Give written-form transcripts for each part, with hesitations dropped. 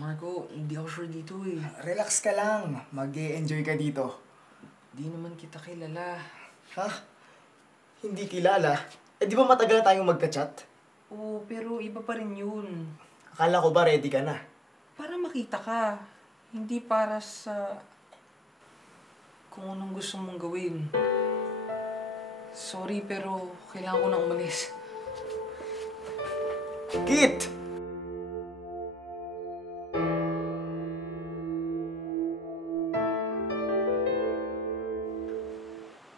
Marco, hindi ako sure dito eh. Relax ka lang. Mag-e-enjoy ka dito. Di naman kita kilala. Ha? Hindi kilala? Eh di ba matagal na tayong magka-chat? Oo, pero iba pa rin yun. Akala ko ba ready ka na? Para makita ka. Hindi para sa... kung anong gusto mong gawin. Sorry, pero kailangan ko na umalis. Kit!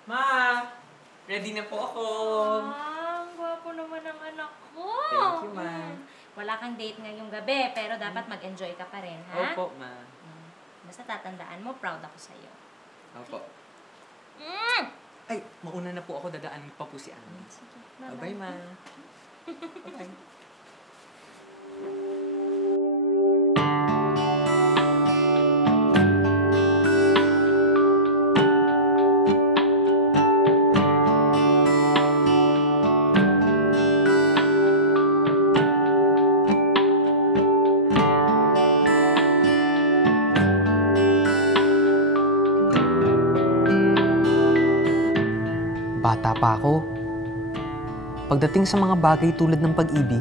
Ma! Ready na po ako! Ang gwapo naman ang anak ko. Thank you, Ma. Wala kang date ngayong gabi, pero dapat mag-enjoy ka pa rin, ha? Opo, Ma. Basta tatandaan mo, proud ako sa'yo. Opo. Mm! Ay, mauna na po ako. Dadaan pa po si Annie. Sige, Bye-bye, Ma. Bye-bye. Bata pa ako. Pagdating sa mga bagay tulad ng pag-ibig,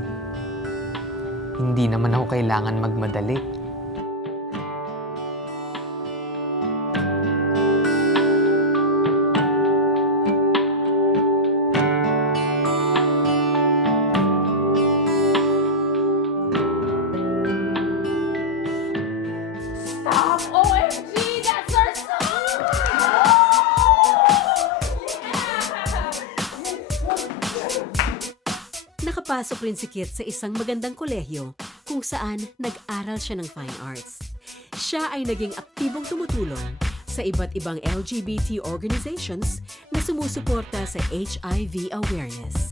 hindi naman ako kailangan magmadali. Stop! OMG! That's our song! Nakapasok rin si Kit sa isang magandang kolehiyo kung saan nag-aral siya ng fine arts. Siya ay naging aktibong tumutulong sa iba't ibang LGBT organizations na sumusuporta sa HIV awareness.